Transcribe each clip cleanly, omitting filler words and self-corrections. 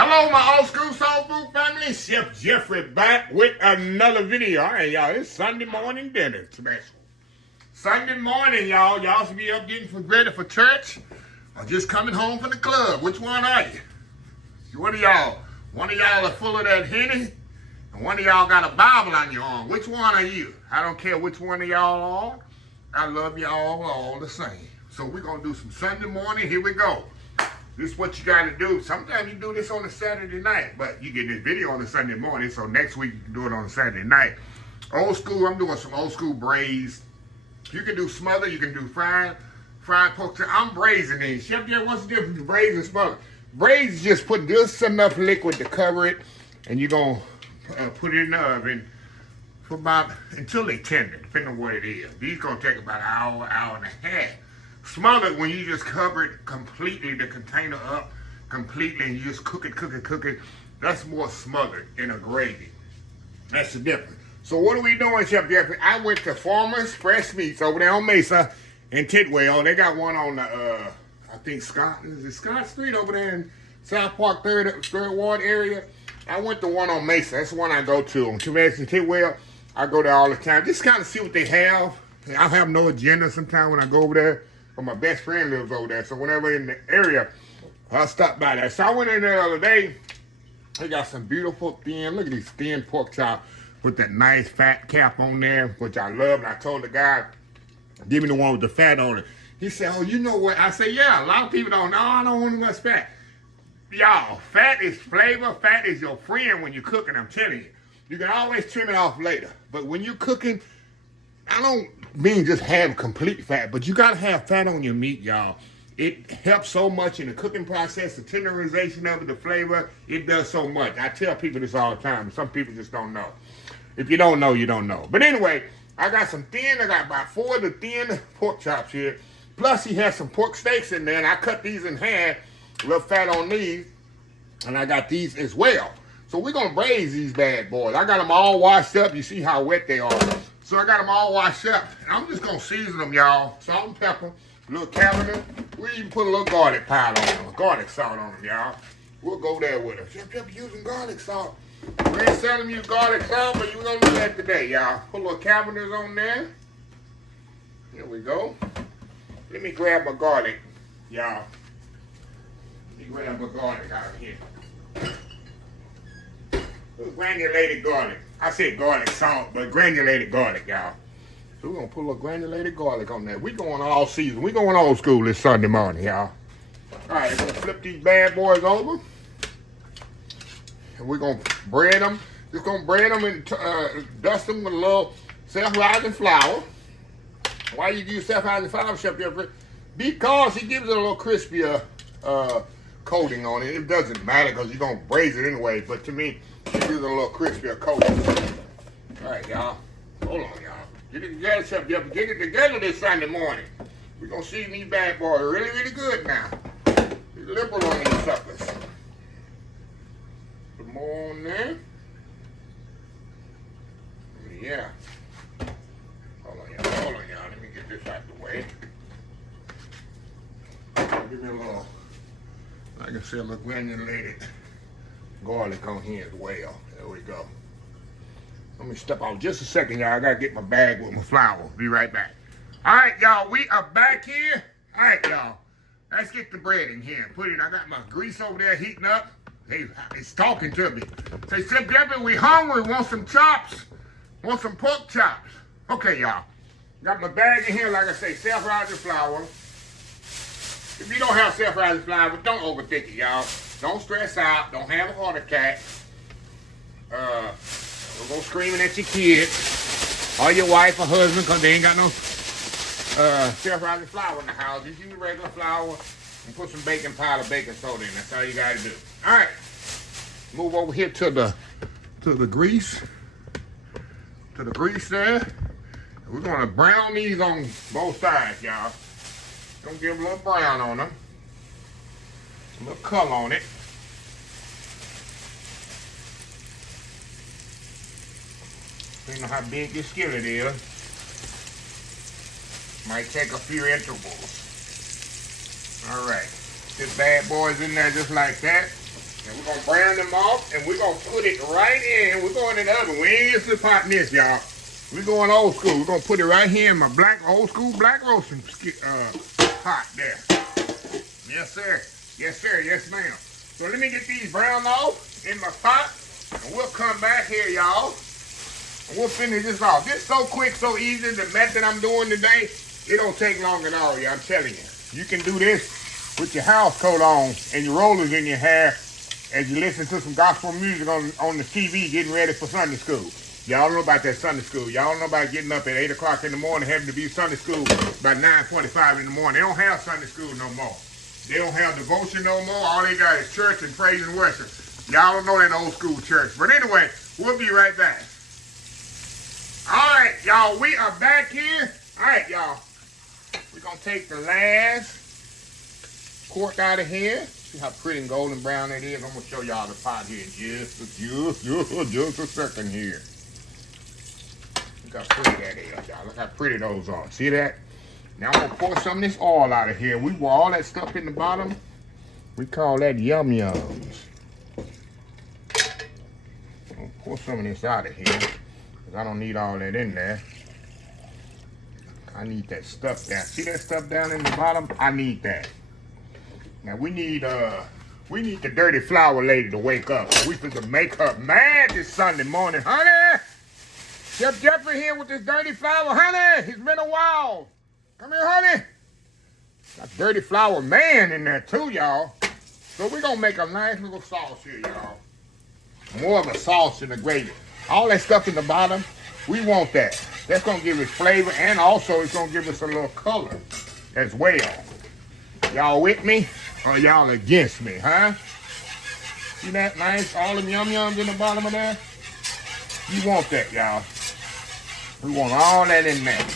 Hello, my old school soul food family. Chef Jeffrey back with another video. All right, y'all. It's Sunday morning dinner special. Sunday morning, y'all. Y'all should be up getting ready for church or just coming home from the club. Which one are you? What of y'all? One of y'all are full of that Henny, and one of y'all got a Bible on your arm. Which one are you? I don't care which one of y'all are. I love y'all all the same. So we're going to do some Sunday morning. Here we go. This is what you got to do. Sometimes you do this on a Saturday night, but you get this video on a Sunday morning, so next week you can do it on a Saturday night. Old school, I'm doing some old school braised. You can do smothered, you can do fried pork. I'm braising these. Chef, what's the difference between braised and smothered? Braised is just put just enough liquid to cover it, and you're going to put it in the oven for about, until they tender, depending on what it is. These going to take about an hour, hour and a half. Smothered when you just cover it completely, the container up completely, and you just cook it. That's more smothered in a gravy. That's the difference. So what are we doing, Chef Jeffrey? I went to Farmer's Fresh Meats over there on Mesa in Tidwell. They got one on the, I think Scott Street over there in South Park 3rd Ward area. I went to one on Mesa. That's the one I go to. On Tidwell, I go there all the time. Just kind of see what they have. I have no agenda sometimes when I go over there. But my best friend lives over there, so whenever in the area, I'll stop by there. So I went in there the other day. They got some beautiful thin, look at these thin pork chops with that nice fat cap on there, which I love. And I told the guy, give me the one with the fat on it. He said, oh, you know what? I said, yeah, a lot of people don't know. I don't want much fat. Y'all, fat is flavor. Fat is your friend when you're cooking, I'm telling you. You can always trim it off later. But when you're cooking, I don't mean just have complete fat, but you gotta have fat on your meat, y'all. It helps so much in the cooking process, the tenderization of it, the flavor. It does so much. I tell people this all the time. Some people just don't know. If you don't know, you don't know. But anyway, I got about 4 of the thin pork chops here. Plus, he has some pork steaks in there, and I cut these in half, a little fat on these, and I got these as well. So we're gonna braise these bad boys. I got them all washed up. You see how wet they are. So I got them all washed up. And I'm just going to season them, y'all. Salt and pepper, a little cabinet. We even put a little garlic powder on them, garlic salt on them, y'all. We'll go there with us. Chef using garlic salt. We ain't selling you garlic salt, but you're going to do that today, y'all. Put a little cabinets on there. Here we go. Let me grab my garlic, y'all. Let me grab my garlic out of here. Granulated garlic. I said garlic salt, but granulated garlic, y'all. So we're going to put a little granulated garlic on there. We're going all season. We're going old school this Sunday morning, y'all. All right, we're going to flip these bad boys over. And we're going to bread them. Just going to bread them and dust them with a little self-rising flour. Why you use self-rising flour, Chef Jeffrey? Because it gives it a little crispier coating on it. It doesn't matter because you're going to braise it anyway. But to me, it gives it a little crispier coating. All right, y'all. Hold on, y'all. Get it together, Chef Jeffrey. Get it together this Sunday morning. We're going to season these bad boys really, really good now. Be liberal on these suckers. Put more on there. Yeah. Hold on, y'all. Let me get this out the way. Give me a little, like I said, a little granulated garlic on here as well. There we go. Let me step out just a second, y'all. I gotta get my bag with my flour. Be right back. All right, y'all. We are back here. All right, y'all. Let's get the bread in here and put it. I got my grease over there heating up. Hey, it's talking to me. Say, Chef Jeffrey, we hungry. Want some chops? Want some pork chops? Okay, y'all. Got my bag in here, like I say, self-rising flour. If you don't have self-rising flour, don't overthink it, y'all. Don't stress out. Don't have a heart attack. Don't go screaming at your kids or your wife or husband because they ain't got no self-rising flour in the house. Just use regular flour and put some baking powder, baking soda in. That's all you got to do. All right. Move over here to the grease. To the grease there. We're going to brown these on both sides, y'all. Gonna give them a little brown on them. A little color on it. Depending on how big your skillet is. Might take a few intervals. All right. This bad boy's in there just like that. And we're gonna brown them off, and we're gonna put it right in. We're going in the oven. We ain't just potting this, y'all. We're going old school. We're gonna put it right here in my old school black roasting pot there. Yes, sir. Yes, sir. Yes, ma'am. So let me get these browned off in my pot, and we'll come back here, y'all. And we'll finish this off. This is so quick, so easy. The method I'm doing today, it don't take long at all, y'all. I'm telling you. You can do this with your house coat on and your rollers in your hair as you listen to some gospel music on the TV getting ready for Sunday school. Y'all don't know about that Sunday school. Y'all don't know about getting up at 8 o'clock in the morning having to be Sunday school by 9:45 in the morning. They don't have Sunday school no more. They don't have devotion no more. All they got is church and praise and worship. Y'all don't know that old school church. But anyway, we'll be right back. All right, y'all, we are back here. All right, y'all. We're going to take the last quart out of here. See how pretty and golden brown it is? I'm going to show y'all the pot here in just a second here. Look how pretty that is, y'all. Look how pretty those are. See that? Now I'm going to pour some of this oil out of here. We pour all that stuff in the bottom. We call that yum-yums. I'm going to pour some of this out of here because I don't need all that in there. I need that stuff down. See that stuff down in the bottom? I need that. Now we need the dirty flour lady to wake up. We finna make her mad this Sunday morning, honey. Chef Jeffrey here with this dirty flour, honey. It's been a while. Come here, honey. Got dirty flour man in there too, y'all. So we're gonna make a nice little sauce here, y'all. More of a sauce than a gravy. All that stuff in the bottom, we want that. That's gonna give us flavor, and also it's gonna give us a little color as well. Y'all with me, or y'all against me, huh? See that nice, all them yum-yums in the bottom of there? You want that, y'all. We want all that in there.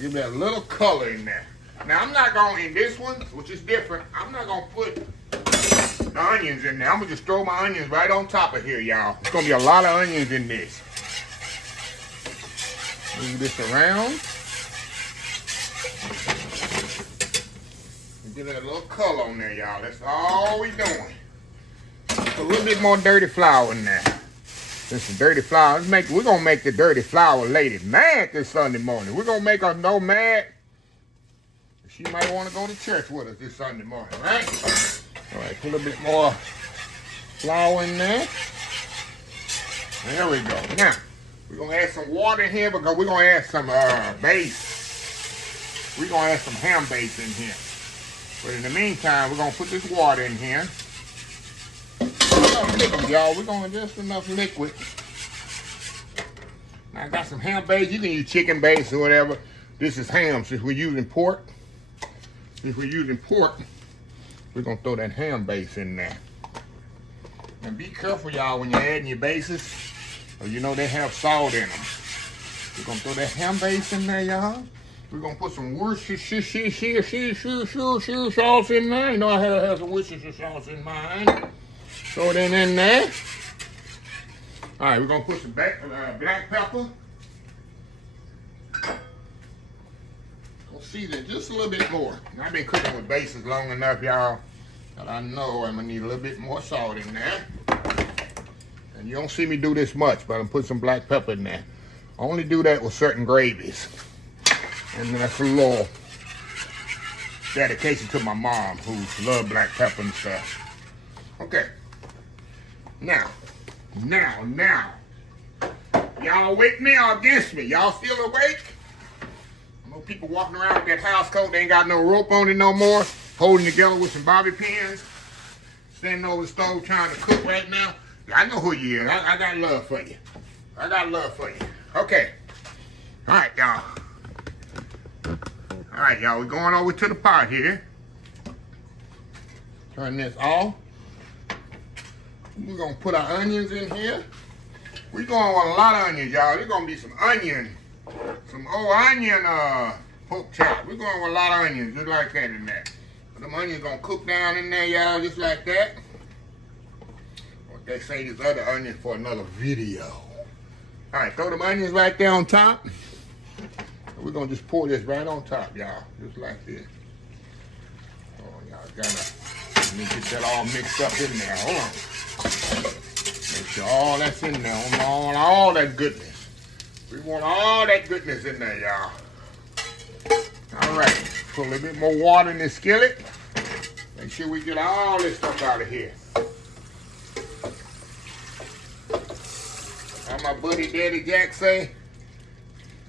Give that a little color in there. Now, I'm not gonna, in this one, which is different, I'm not gonna put the onions in there. I'm gonna just throw my onions right on top of here, y'all. It's gonna be a lot of onions in this. Move this around. Get that little color on there, y'all. That's all we doing. Put a little bit more dirty flour in there. There's some dirty flour. We're gonna make the dirty flour lady mad this Sunday morning. We're gonna make her no mad. She might want to go to church with us this Sunday morning, right? All right, put a little bit more flour in there. There we go. Now, we're gonna add some water in here because we're gonna add some base. We're gonna add some ham base in here. But in the meantime, we're gonna put this water in here. Enough liquid, y'all. We're gonna just enough liquid. Now I got some ham base. You can use chicken base or whatever. This is ham. Since we're using pork, we're gonna throw that ham base in there. And be careful, y'all, when you're adding your bases, or you know they have salt in them. We're gonna throw that ham base in there, y'all. We're gonna put some Worcestershire sauce in there. You know I have some Worcestershire sauce in mine. Throw it in there. All right, we're gonna put some black pepper. We'll season just a little bit more. I've been cooking with bases long enough, y'all, that I know I'm gonna need a little bit more salt in there. And you don't see me do this much, but I'm putting some black pepper in there. I only do that with certain gravies. And that's a little dedication to my mom, who loves black pepper and stuff. Okay. Now. Y'all with me or against me? Y'all still awake? I know people walking around with that house coat, they ain't got no rope on it no more, holding together with some bobby pins, standing over the stove trying to cook right now. I know who you is. I got love for you. Okay. All right, y'all. We're going over to the pot here. Turn this off. We're gonna put our onions in here. We're going with a lot of onions, y'all. There's gonna be some onion, some old onion pork chop. We're going with a lot of onions, just like that in there. But them onions gonna cook down in there, y'all, just like that. What they say is other onions for another video. All right, throw them onions right there on top. We're gonna just pour this right on top, y'all, just like this. Oh, y'all gotta Let me get that all mixed up in there. Hold on. Make sure all that's in there. We want all that goodness. We want all that goodness in there, y'all. All right. Put a little bit more water in this skillet. Make sure we get all this stuff out of here. How my buddy Daddy Jack say?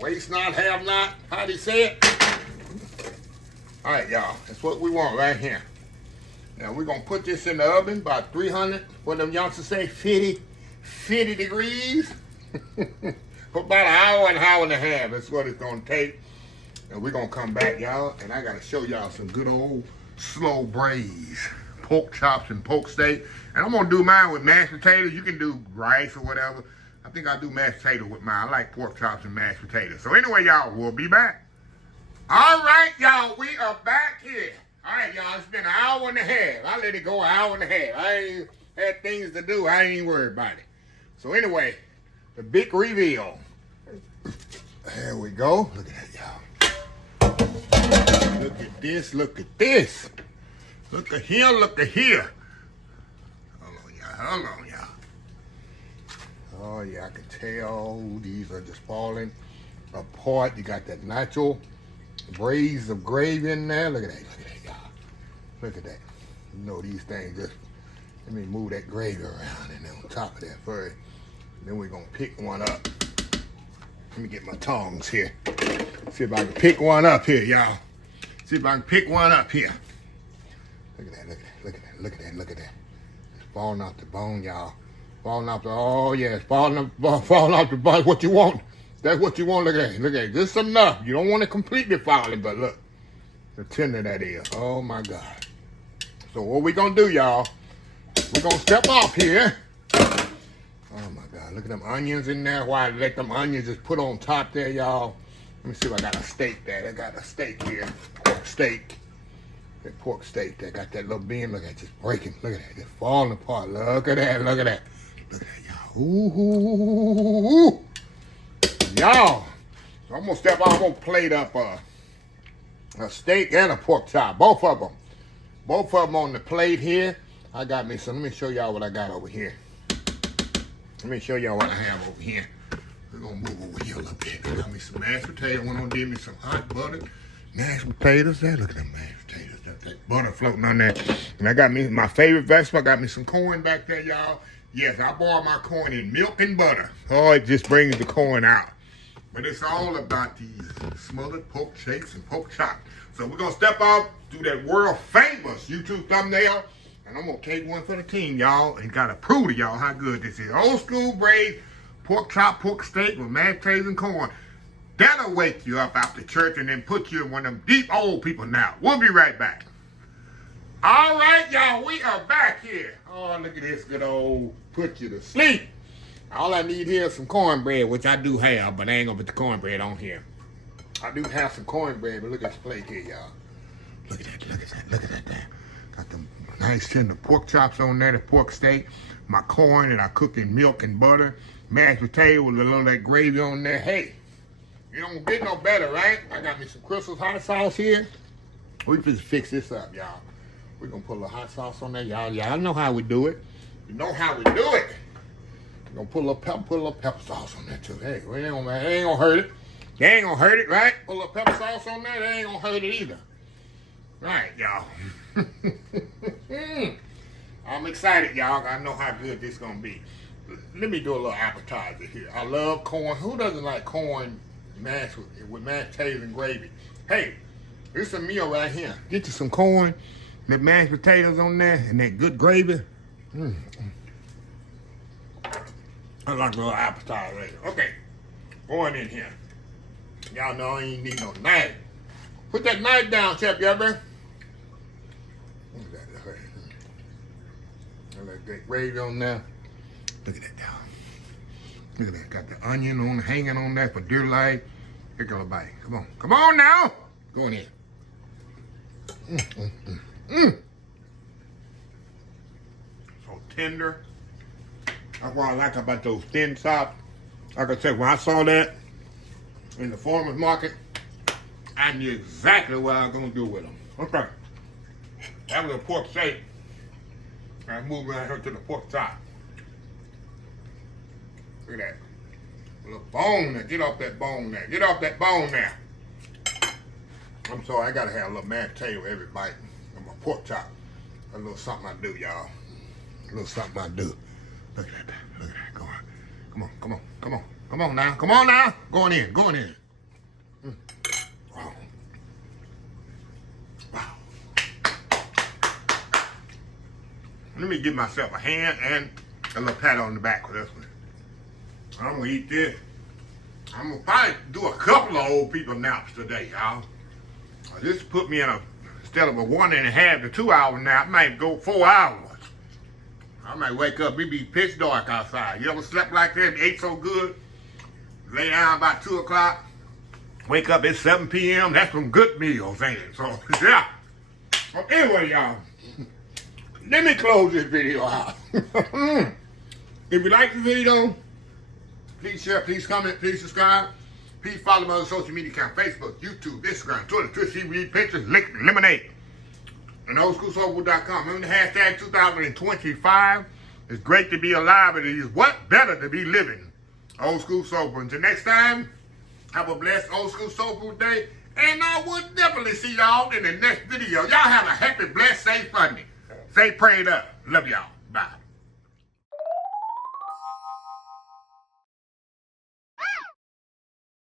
Waste not, have not. How'd he say it? All right, y'all. That's what we want right here. Now, we're going to put this in the oven about 300, what them youngsters say, 50 degrees. For about an hour and a half. That's what it's going to take. And we're going to come back, y'all. And I got to show y'all some good old slow braised pork chops and pork steak. And I'm going to do mine with mashed potatoes. You can do rice or whatever. I think I'll do mashed potatoes with mine. I like pork chops and mashed potatoes. So anyway, y'all, we'll be back. All right, y'all, we are back here. All right, y'all, it's been an hour and a half. I let it go an hour and a half. I ain't had things to do. I ain't worried about it. So anyway, the big reveal. There we go. Look at that, y'all. Look at this. Look at this. Look at here. Look at here. Hold on, y'all. Hold on, y'all. Oh, yeah, I can tell these are just falling apart. You got that natural braise of gravy in there. Look at that. Look at that, y'all. Look at that. You know these things just, let me move that gravy around and then on top of that first. Then we're going to pick one up. Let me get my tongs here. See if I can pick one up here, y'all. See if I can pick one up here. Look at that, look at that, look at that, look at that, look at that. It's falling off the bone, y'all. Falling off the, oh yeah, it's falling off the bone. What you want. That's what you want. Look at that, look at that. Just enough. You don't want it completely falling, but look. The tender that is. Oh my God. So what we gonna do, y'all, we're gonna step off here. Oh my God, look at them onions in there. Why I let them onions just put on top there, y'all. Let me see if I got a steak there. I got a steak here, pork steak. That pork steak that got that little bean, look at it, just breaking. Look at that, just falling apart. Look at that, look at that. Look at that, y'all. Ooh. Y'all, so I'm gonna step out, I'm gonna plate up a steak and a pork chop, both of them. Both of them on the plate here. I got me some, let me show y'all what I got over here. Let me show y'all what I have over here. We're gonna move over here a little bit. I got me some mashed potatoes. I'm gonna give me some hot butter. Mashed potatoes there. Look at them mashed potatoes. That butter floating on there. And I got me my favorite vegetable. I got me some corn back there, y'all. Yes, I boil my corn in milk and butter. Oh, it just brings the corn out. But it's all about these smothered pork shakes and pork chops. So we're gonna step out, do that world famous YouTube thumbnail. And I'm going to take one for the team, y'all, and got to prove to y'all how good this is. Old school braised pork chop, pork steak with mashed potatoes and corn. That'll wake you up after church and then put you in one of them deep old people now. We'll be right back. All right, y'all, we are back here. Oh, look at this good old put you to sleep. All I need here is some cornbread, which I do have, but I ain't going to put the cornbread on here. I do have some cornbread, but look at this plate here, y'all. Look at that, look at that, look at that there. Got them nice tender pork chops on there, the pork steak, my corn that I cook in milk and butter, mashed potato with a little of that gravy on there. Hey, you don't get no better, right? I got me some Crystal's hot sauce here. We just fix this up, y'all. We're gonna put a little hot sauce on there, y'all. Y'all know how we do it. You know how we do it. We're gonna put a little pepper sauce on there too. Hey, it ain't gonna hurt it. They ain't gonna hurt it, right? Put a little pepper sauce on there, they ain't gonna hurt it either. Right, y'all. I'm excited, y'all. I know how good this is gonna be. Let me do a little appetizer here. I love corn. Who doesn't like corn mashed with mashed potatoes and gravy? Hey, this is a meal right here. Get you some corn, that mashed potatoes on there, and that good gravy. I like a little appetizer later. Okay, going in here. Y'all know I ain't need no knife. Put that knife down, Chef Yubber. That gravy on there. Look at that now. Look at that. Got the onion on hanging on there for dear life. Here goes a bite. Come on. Come on now. Go in here. So tender. That's what I like about those thin chops. Like I said, when I saw that in the farmer's market, I knew exactly what I was going to do with them. Okay. That was a pork steak. I move around here to the pork chop. Look at that. A little bone there. Get off that bone there. Get off that bone there. I'm sorry, I gotta have a little mashed potato every bite of my pork chop. A little something I do, y'all. A little something I do. Look at that. Look at that. Go on. Come on, come on, come on. Come on now. Come on now. Going in. Going in. Wow. Wow. Let me give myself a hand and a little pat on the back for this one. I'm gonna eat this. I'm gonna probably do a couple of old people naps today, y'all. This put me in instead of a 1.5 to 2 hour nap, I might go 4 hours. I might wake up, it be pitch dark outside. You ever slept like that, ate so good? Lay down about 2 o'clock, wake up at 7 p.m., that's some good meals, ain't it? So, yeah. Well, anyway, y'all, let me close this video out. If you like the video, please share, please comment, please subscribe. Please follow my other social media account, Facebook, YouTube, Instagram, Twitter, Twitch, TV, Pinterest, Lemonade, and oldschoolsoulfood.com. Remember the hashtag 2025. It's great to be alive. It is what better to be living. Old School Soul Food. Until next time, have a blessed Old School Soul Food day. And I will definitely see y'all in the next video. Y'all have a happy, blessed, safe Sunday. Stay prayed up. Love y'all. Bye.